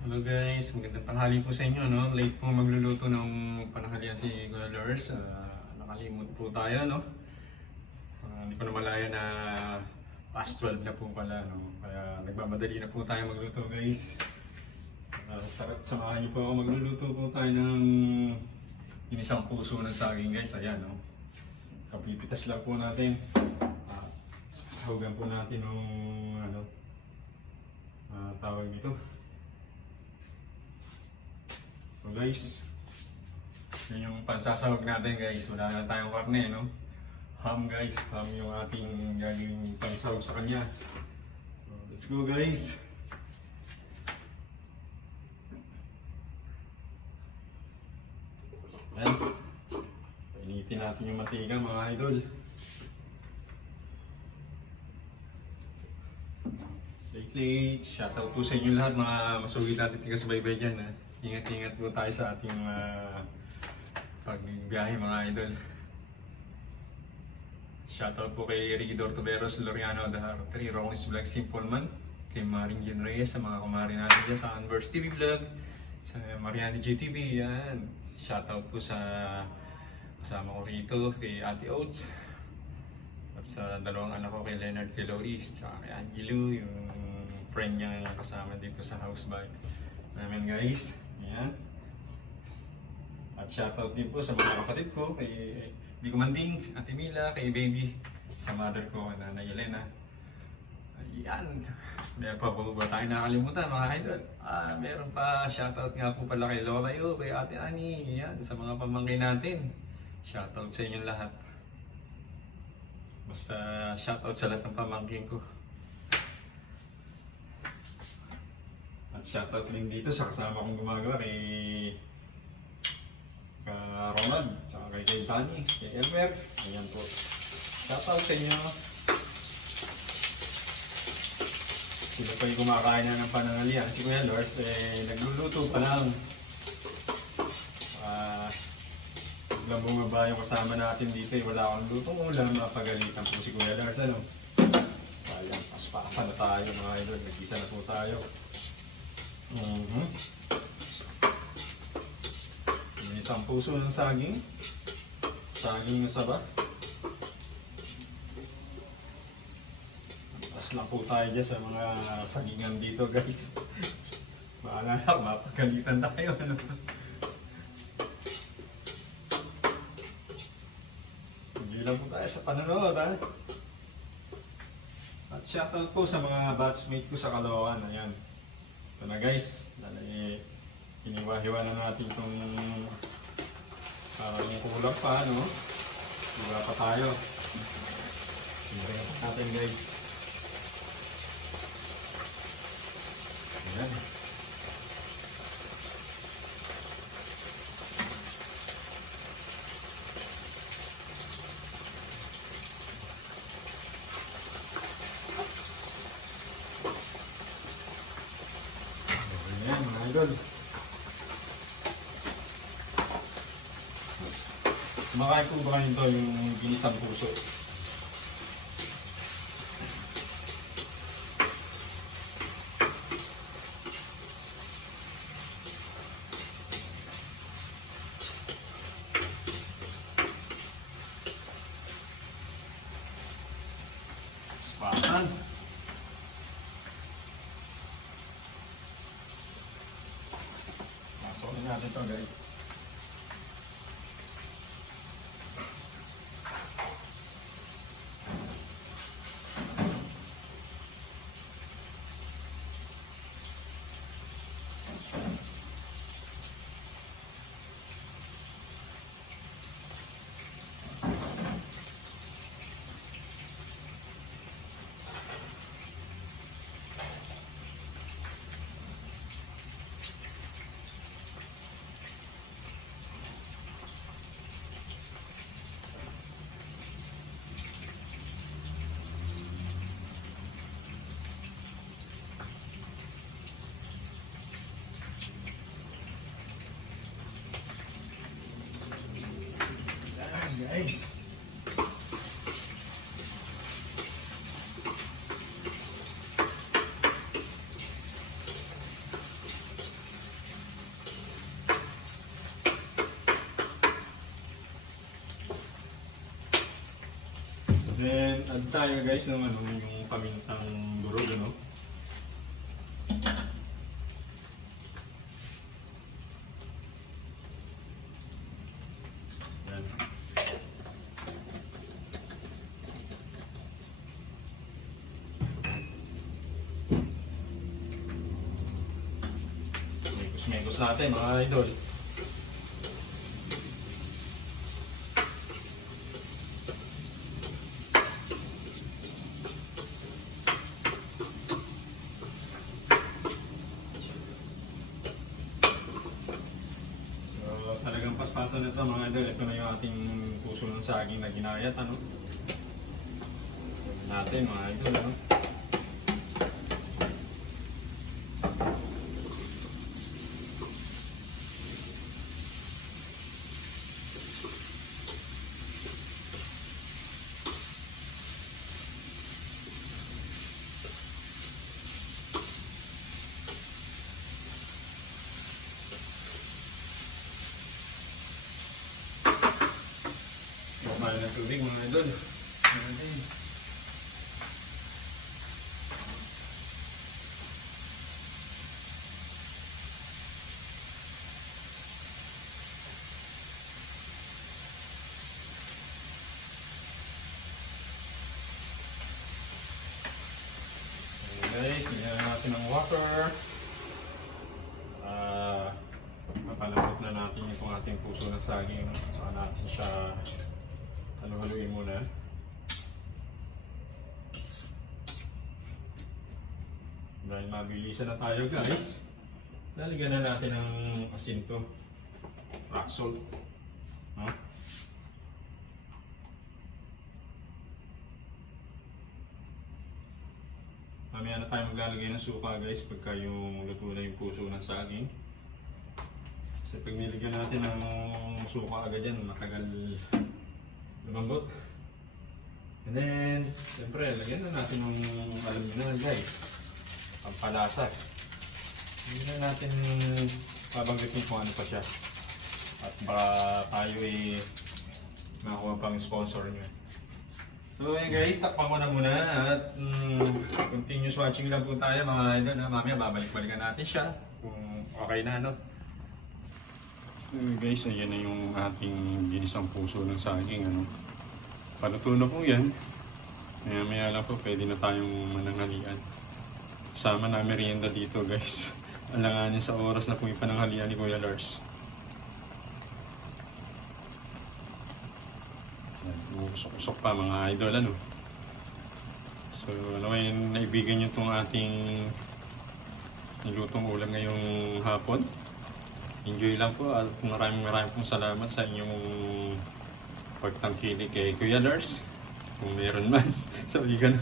Hello guys, magandang tanghali po sa inyo. No? Late po magluluto ng panahalian si Kuya Lurs. Ah, nakalimot po tayo. No? Ah, hindi ko na malaya na past 12 na po pala. No? Kaya nagmamadali na po tayo magluto guys. Uh, samahan niyo po ako magluluto po tayo ng inisang puso ng saging guys. Ayan. No? Kapipitas lang po natin. Uh, sasahugan po natin ng ano, ah, tawag dito. So guys, yun yung pansasahog natin guys. Wala na tayong karne, no? Ham guys, ham yung ating gagawing pansahog sa kanya. So, let's go guys! Ayan. Painitin natin yung mantika mga idol. Late late. Shoutout po sa inyo lahat mga masugid natin tigas baybay dyan. Ha? Ingat-ingat po tayo sa ating uh, pagbiyahe mga idol. Shoutout po kay Ricky Dortoveros, Loriano Adahar, 3 Rollins Vlog Simple kay Maring Jen Reyes, sa mga kumari natin dyan sa Anverse TV Vlog, sa Mariani GTV, yan. Shoutout po sa kasama ko rito, kay Ate Oats, at sa dalawang anak ko kay Leonard kay Loris, tsaka kay Angelo, yung friend niya kasama dito sa house bag namin guys. Ayan. At shoutout din po sa mga kapatid ko, kay Biko Manding, Ate Mila, kay Baby, sa mother ko, Nanay Elena. Ayan. Meron pa po ba tayo nakalimutan mga idol? Ah, meron pa shoutout nga po pala kay Lola Yo, kay Ate Ani, yan, sa mga pamangkin natin. Shoutout sa inyong lahat. Basta shoutout sa lahat ng pamangkin ko. At shoutout din dito sa kasama kong gumagawa kay ka Ronald, tsaka kay kay Tani, kay Elmer. Ayan po. Shoutout sa inyo. Sila pa yung kumakain na ng panangalian. Si Kuya Lors, eh, nagluluto pa lang. Ah, biglang bumaba yung kasama natin dito. Eh. Wala akong lutong ulam. Napagalitan po si Kuya Lors. Ano? Sayang, paspasan na tayo mga idol. Nag-isa na po tayo. Mhm. May isang puso ng saging. Saging na saba. Tapos lang po tayo dyan sa mga sagingan dito guys. Bahala na, mapagalitan tayo. Ano? Hindi lang po tayo sa panonood ha. At shoutout po sa mga batchmate ko sa Caloocan. Ayan. Ito na guys, dahil hiniwa-hiwa na natin itong parang kulang pa, no? Hiwa pa tayo. Hiwa pa natin guys. Ayan. Ayan, mga idol. Kumakain ko ba kayo ito yung ginisang puso? Pasokin natin eggs. Then, add tayo guys ng ano, yung pamintang durog, ano? Mekos-mekos natin mga idol. So, talagang paspasan nito mga idol. Ito na yung ating puso ng saging na ginayat. Ano? Natin mga idol. Ano? Mahal na tubig mga idol. Natin. Guys, natin ng water. Ah, mapalambot na natin itong ating puso ng saging. Saka natin siya Halo-haluin muna. Dahil mabilisan na tayo guys, lalagyan na natin ng asin to. Rock salt. Huh? Mamaya na tayo maglalagay ng suka guys pagka yung luto na yung puso ng saging. Kasi pag nilagyan natin ng suka agad yan, matagal lumambot. And then, siyempre, lagyan na natin yung alam nyo na guys, pampalasa. Hindi na natin babanggitin kung ano pa siya. At baka tayo eh, makakuha pang sponsor nyo. So yun guys, takpan ko na muna at mm, continuous watching lang po tayo mga idol. Mamaya babalik-balikan natin siya kung okay na no. So guys, ayan na yung ating ginisang puso ng saging. Ano. Paluto na po yan. Maya maya lang po, pwede na tayong mananghalian. Sama na merienda dito guys. Alanganin sa oras na po yung pananghalian ni Kuya Lars. Usok-usok pa mga idol ano. So ano yung naibigan nyo itong ating nilutong ulam ngayong hapon. Enjoy lang po at maraming maraming pong salamat sa inyong pagtangkili kay Kuya Lars. Kung meron man. Sabi ganun.